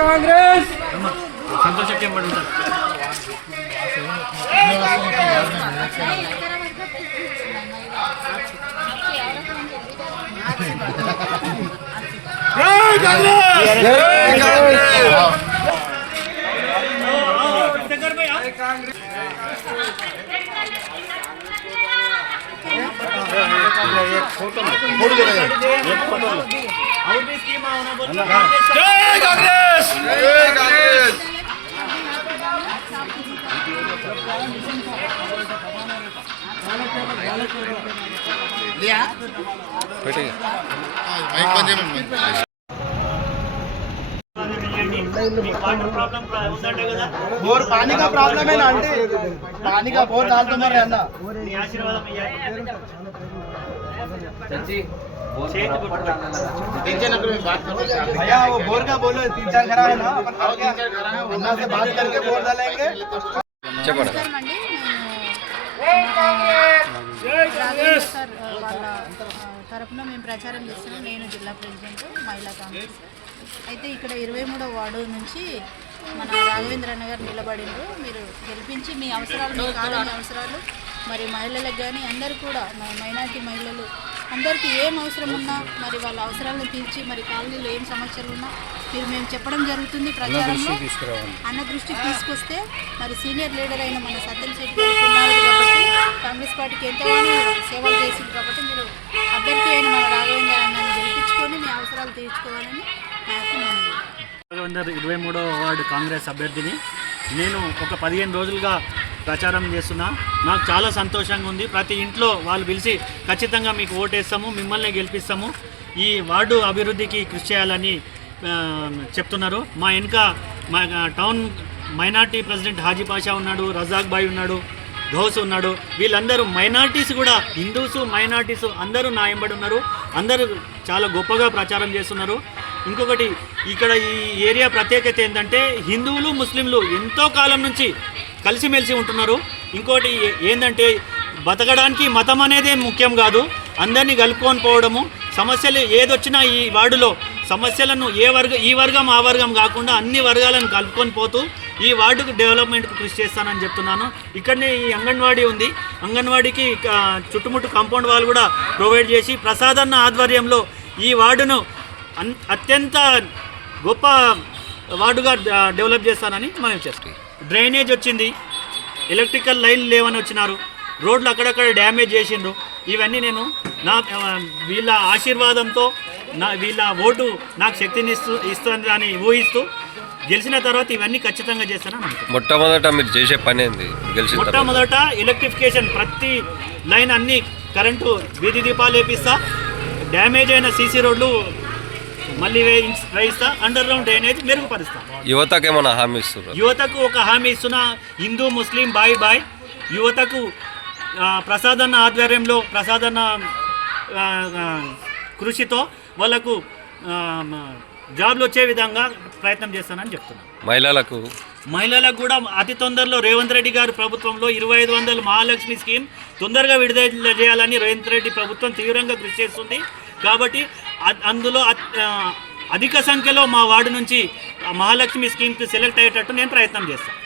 కాంగ్రెస్ సంతోషం పడి ఉంటారు. बोर पानी का प्रॉब्लम है ना आंटी, पानी का बोर डाल दो मेरे अंदर। भैया वो बोर का बोलो, 3-4 घरा है ना, अन्ना से बात करके बोर डालेंगे। సార్ వాళ్ళ తరపున మేము ప్రచారం చేస్తున్నాం. నేను జిల్లా ప్రెసిడెంట్ మహిళా కాంగ్రెస్. అయితే ఇక్కడ 23వ వార్డు నుంచి మన రాఘవేంద్ర అన్న గారు నిలబడిండ్రు. మీరు గెలిపించి మీ అవసరాలు, మీ కాలనీ అవసరాలు, మరి మహిళలకు కానీ అందరూ కూడా మైనార్టీ మహిళలు అందరికీ ఏం అవసరం ఉన్నా మరి వాళ్ళ అవసరాలను తీర్చి, మరి కాలనీలో ఏం సమస్యలు ఉన్నా మీరు మేము చెప్పడం జరుగుతుంది. ప్రచారంలో అన్న దృష్టికి తీసుకొస్తే మరి సీనియర్ లీడర్ అయిన మన సజ్జల శెట్టి గారు ఉన్నారు కాబట్టి, కాంగ్రెస్ పార్టీకి ఎంతగానో సేవలు చేసింది కాబట్టి మీరు అభ్యర్థి అయిన మన రాఘవేంద్ర అన్నని గెలిపించుకొని మీ అవసరాలు తీర్చుకోవాలని నాకు మనవి. రాఘవేందర్ 23వ వార్డు కాంగ్రెస్ అభ్యర్థిని. నేను ఒక 15 రోజులుగా ప్రచారం చేస్తున్నా. నాకు చాలా సంతోషంగా ఉంది. ప్రతి ఇంట్లో వాళ్ళు పిలిచి ఖచ్చితంగా మీకు ఓటేస్తాము, మిమ్మల్ని గెలిపిస్తాము, ఈ వార్డు అభివృద్ధికి కృషి చేయాలని చెప్తున్నారు. మా వెనుక మా town minority president Haji Pasha ఉన్నాడు, రజాక్ బాయ్ ఉన్నాడు, గౌస్ ఉన్నాడు. వీళ్ళందరూ మైనార్టీస్ కూడా, హిందూస్ మైనార్టీస్ అందరూ నా వెంబడి ఉన్నారు. అందరూ చాలా గొప్పగా ప్రచారం చేస్తున్నారు. ఇంకొకటి, ఇక్కడ ఈ ఏరియా ప్రత్యేకత ఏంటంటే హిందువులు ముస్లింలు ఎంతో కాలం నుంచి కలిసిమెలిసి ఉంటున్నారు. ఇంకోటి ఏంటంటే బతకడానికి మతం అనేదే ముఖ్యం కాదు, అందరినీ కలుపుకొని పోవడము. సమస్యలు ఏదొచ్చినా ఈ వార్డులో సమస్యలను ఈ వర్గం ఆ వర్గం కాకుండా అన్ని వర్గాలను కలుపుకొని పోతూ ఈ వార్డుకు డెవలప్మెంట్కి కృషి చేస్తానని చెప్తున్నాను. ఇక్కడనే ఈ అంగన్వాడీ ఉంది. అంగన్వాడీకి చుట్టుముట్టు కాంపౌండ్ వాళ్ళు కూడా ప్రొవైడ్ చేసి ప్రసాదన్న ఆధ్వర్యంలో ఈ వార్డును అత్యంత గొప్ప వార్డుగా డెవలప్ చేస్తానని మనం చేస్తాం. డ్రైనేజ్ వచ్చింది, ఎలక్ట్రికల్ లైన్లు లేవని వచ్చినారు, రోడ్లు అక్కడక్కడ డ్యామేజ్ చేసిండ్రు. ఇవన్నీ నేను వీళ్ళ ఆశీర్వాదంతో వీళ్ళ ఓటు నాకు శక్తిని ఇస్తుందని ఊహిస్తూ గెలిచిన తర్వాత ఇవన్నీ ఖచ్చితంగా చేస్తానని అనుకుంటున్నాను. మొట్టమొదట మీరు చేసే పని ఏంది? మొట్టమొదట ఎలక్ట్రిఫికేషన్, ప్రతి లైన్ అన్ని కరెంటు వీధి దీపాలు వేపిస్తా, డ్యామేజ్ అయిన సీసీ రోడ్లు మళ్ళీ వేయిస్తా, అండర్ గ్రౌండ్ డ్రైనేజ్ మెరుగుపరుస్తా. యువతకు ఏమైనా హామీ ఇస్తున్నారు? యువతకు ఒక హామీ ఇస్తున్నా, హిందూ ముస్లిం బాయ్ యువతకు ప్రసాదన్న ఆధ్వర్యంలో ప్రసాదన్న కృషితో వాళ్ళకు జాబ్లు వచ్చే విధంగా ప్రయత్నం చేస్తానని చెప్తున్నాను. మహిళలకు కూడా అతి తొందరలో రేవంత్ రెడ్డి గారి ప్రభుత్వంలో 2500 మహాలక్ష్మి స్కీమ్ తొందరగా విడుదల చేయాలని రేవంత్ రెడ్డి ప్రభుత్వం తీవ్రంగా కృషి చేస్తుంది. కాబట్టి అందులో అధిక సంఖ్యలో మా వార్డు నుంచి మహాలక్ష్మి స్కీమ్కి సెలెక్ట్ అయ్యేటట్టు నేను ప్రయత్నం చేస్తాను.